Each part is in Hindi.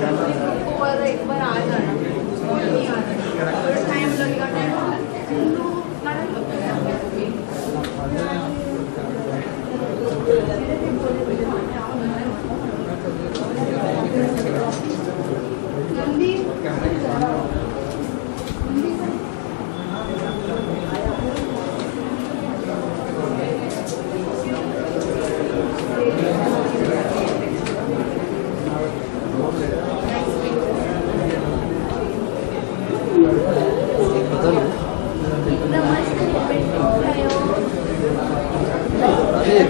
और एक बार आ जाना, नहीं आ रहा, थोड़ा टाइम लगेगा,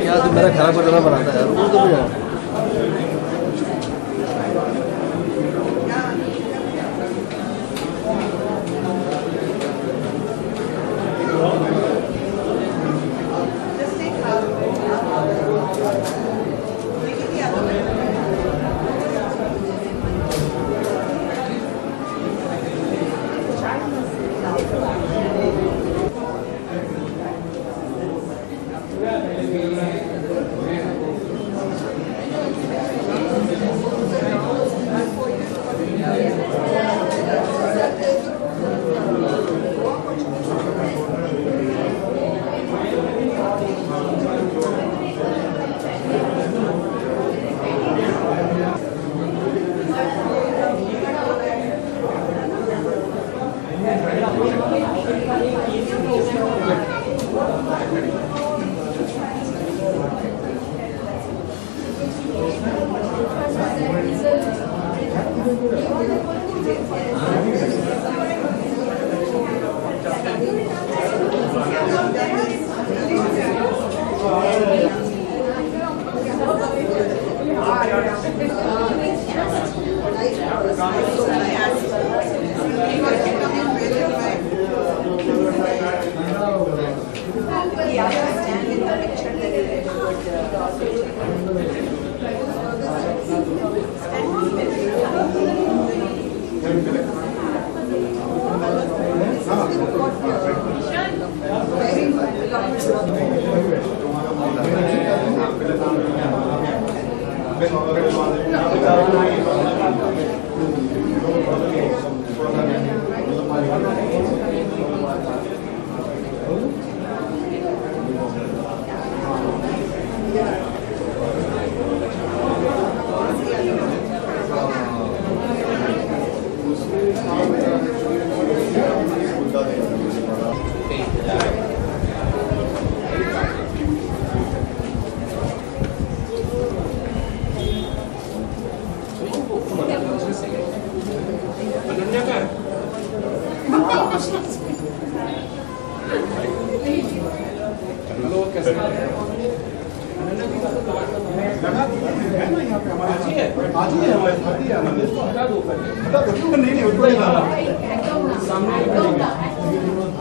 क्या तो मेरा खराब बना बनाता है वो तो भी है।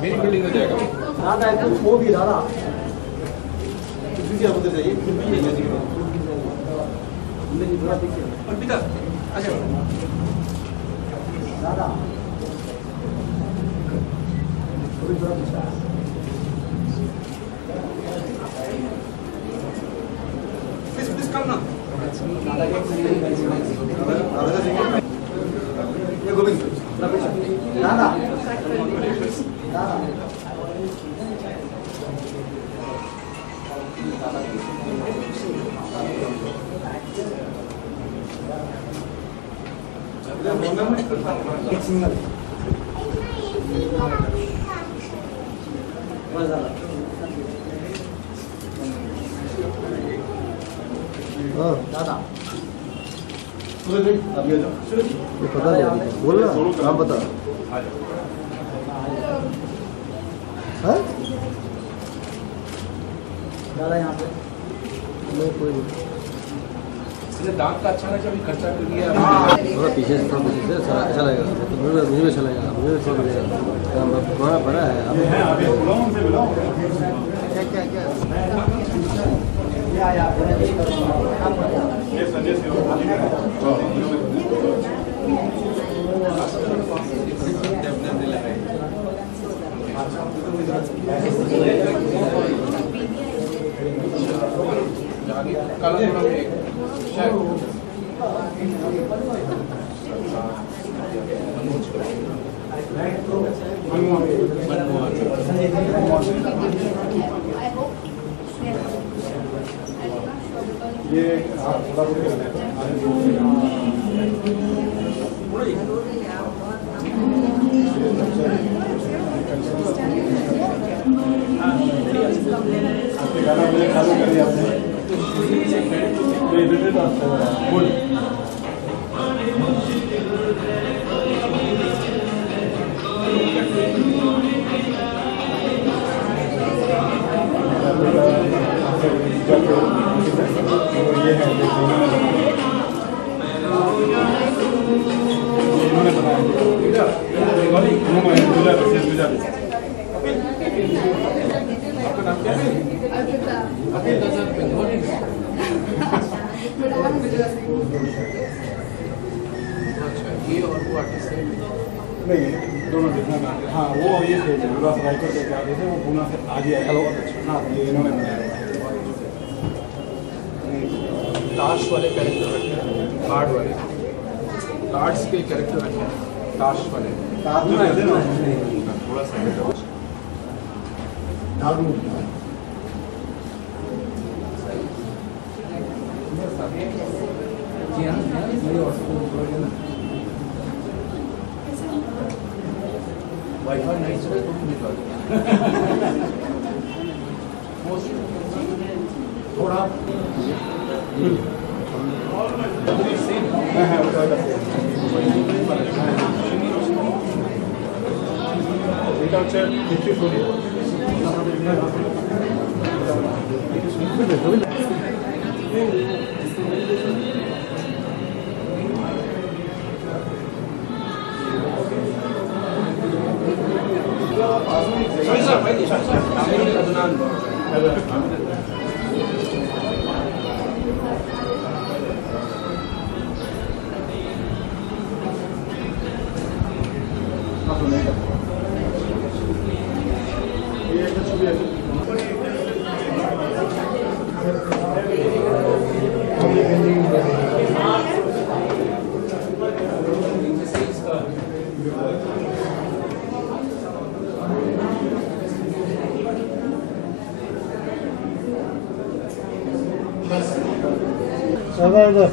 मेरी बिल्डिंग में जाएगा दादा एकदम वो भी दादा क्या बोलते चाहिए अर्पिता अच्छा दादा प्लीज कम ना ये गोविंद दादा एक सिंगल दादा अभी ये पता नहीं बोल ना आप बता दादा यहाँ पे नहीं कोई नहीं दांत का अच्छा लगा अभी खर्चा कर दिया थोड़ा पीछे से थोड़ा पीछे से अच्छा लगेगा तो मुझे भी अच्छा लगेगा मुझे भी थोड़ा लगेगा थोड़ा बड़ा है क्या क्या कल ये आप थोड़ा आपके गाना मुझे चालू कर दिया आपने गुड ये है इन्होंने बनाया आपका नाम क्या है? अच्छा, ये और वो आर्टिस्ट है? नहीं दोनों देखना ना हाँ वो ये थे पूरा राइटर के क्या थे वो पूना से आज ही आए हेलो हाँ ये इन्होंने बनाया ताश वाले कैरेक्टर रखे हैं, कार्ड वाले, कार्ड्स के कैरेक्टर रखे हैं, ताश वाले थोड़ा सा जी हाँ वाईफाई नहीं चले तो निकाल थोड़ा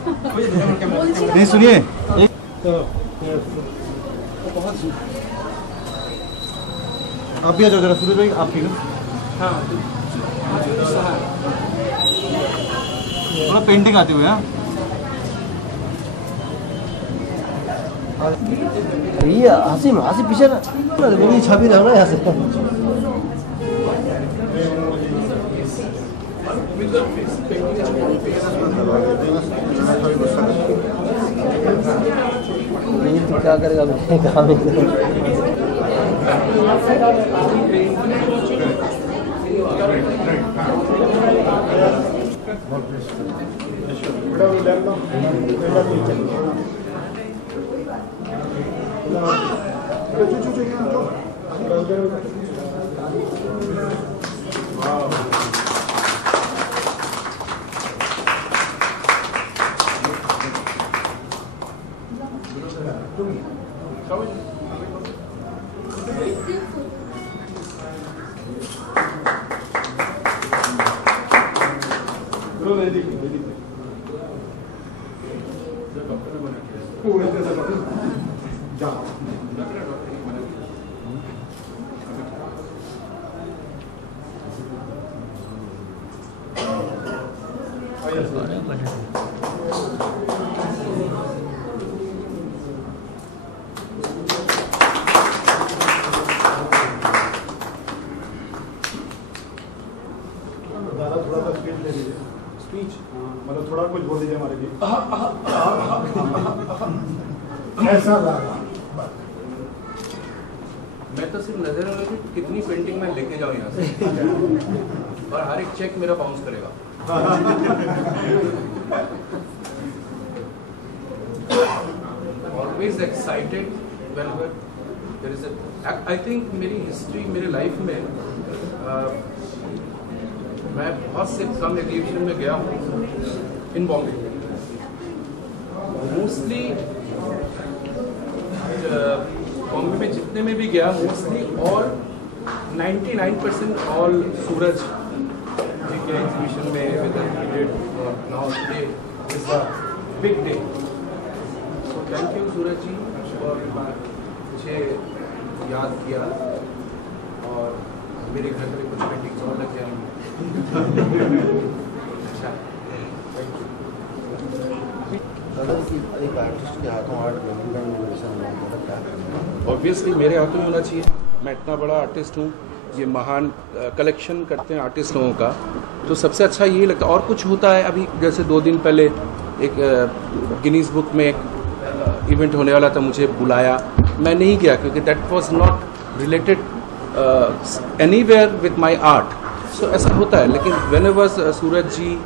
नहीं सुनिए आप भी आ जाओ जरा सूरज भाई आप ठीक है थोड़ा पेंटिंग आते हुए हाँ भैया हंसी पीछे ना मेरी छवि रहा यहाँ से नहीं तो क्या करेगा काम मतलब थोड़ा कुछ बोल दीजिए हमारे लिए ऐसा लगा मैं तो सिर्फ नजर में कितनी पेंटिंग मैं लेके जाऊँ यहाँ से और हर एक चेक मेरा बाउंस करेगा always excited whenever there is a I think मेरी हिस्ट्री मेरे लाइफ में मैं बहुत से कम एग्जीबिशन में गया हूँ इन बॉम्बे मोस्टली बॉम्बे में जितने में भी गया mostly all 99% all Suraj ji के एग्जीबिशन में with now today is a big day. So thank you Suraj ji और मुझे याद किया और मेरे घर में कुछ पेंटिंग्स और लग जाएंगे। अच्छा थैंक यू। एक आर्टिस्ट के हाथों आर्ट ऑब्वियसली मेरे हाथों में होना चाहिए। मैं इतना बड़ा आर्टिस्ट हूँ, ये महान कलेक्शन करते हैं आर्टिस्ट लोगों का, तो सबसे अच्छा यही लगता है। और कुछ होता है, अभी जैसे 2 दिन पहले एक गिनीज बुक में एक इवेंट होने वाला था, मुझे बुलाया, मैं नहीं गया क्योंकि that was not related anywhere with my art. So ऐसा होता है, लेकिन व्हेनेवर सूरज जी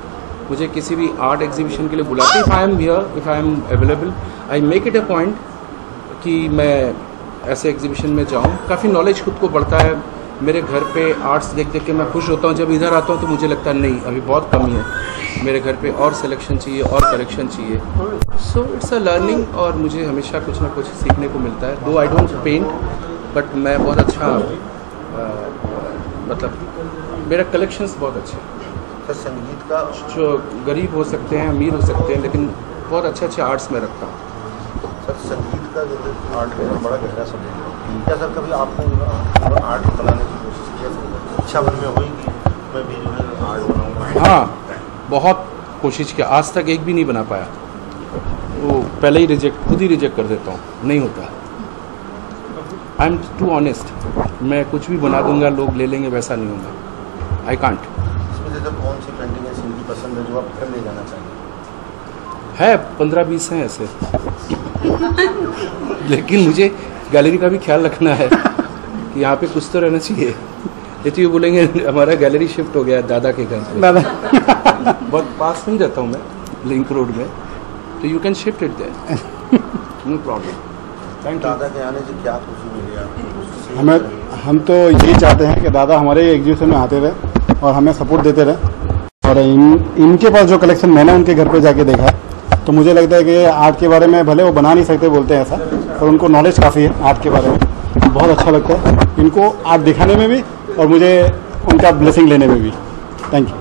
मुझे किसी भी आर्ट एग्जीबिशन के लिए बुलाते, if I am here, if I am available, I make it a point कि मैं ऐसे एग्जीबिशन में जाऊं। काफ़ी नॉलेज खुद को बढ़ता है। मेरे घर पे आर्ट्स देख देख के मैं खुश होता हूं। जब इधर आता हूं तो मुझे लगता है नहीं, अभी बहुत कमी है, मेरे घर पे और सिलेक्शन चाहिए और कलेक्शन चाहिए। सो इट्स अ लर्निंग और मुझे हमेशा कुछ ना कुछ सीखने को मिलता है। दो आई डोंट पेंट, बट मैं बहुत अच्छा मतलब मेरा कलेक्शंस बहुत अच्छे हैं। संगीत का जो गरीब हो सकते हैं, अमीर हो सकते हैं, लेकिन बहुत अच्छे अच्छे आर्ट्स में रखता हूँ। सर संगीत का जो आर्ट है बड़ा गहरा सब्जेक्ट है। क्या सर कभी आपको आर्ट बनाने की कोशिश की, इच्छा मन में हुई कि मैं भी जो है आर्ट बनाऊँगा? हाँ, बहुत कोशिश किया, आज तक एक भी नहीं बना पाया। वो पहले ही खुद ही रिजेक्ट कर देता हूँ, नहीं होता। आई एम टू ऑनेस्ट, मैं कुछ भी बना दूंगा, लोग ले लेंगे, वैसा नहीं होगा। I can't. तो कौन सी पेंटिंग ऐसी उनकी पसंद है जो आप फिर ले जाना चाहिए? है 15-20 हैं ऐसे लेकिन मुझे गैलरी का भी ख्याल रखना है कि यहाँ पे कुछ तो रहना चाहिए। ये तो ये बोलेंगे हमारा गैलरी शिफ्ट हो गया दादा के घर पे। दादा बहुत पास में ही रहता हूँ मैं, लिंक रोड में, तो you can shift it there, no problem. Thank you. दादा के आने से क्या खुशी मिली आपको? हम तो यही चाहते हैं कि दादा हमारे एग्जीबिशन में आते रहे और हमें सपोर्ट देते रहे। और इनके पास जो कलेक्शन मैंने उनके घर पे जाके देखा है, तो मुझे लगता है कि आर्ट के बारे में भले वो बना नहीं सकते, बोलते हैं ऐसा, पर उनको नॉलेज काफ़ी है आर्ट के बारे में। बहुत अच्छा लगता है इनको आर्ट दिखाने में भी और मुझे उनका ब्लेसिंग लेने में भी। Thank you.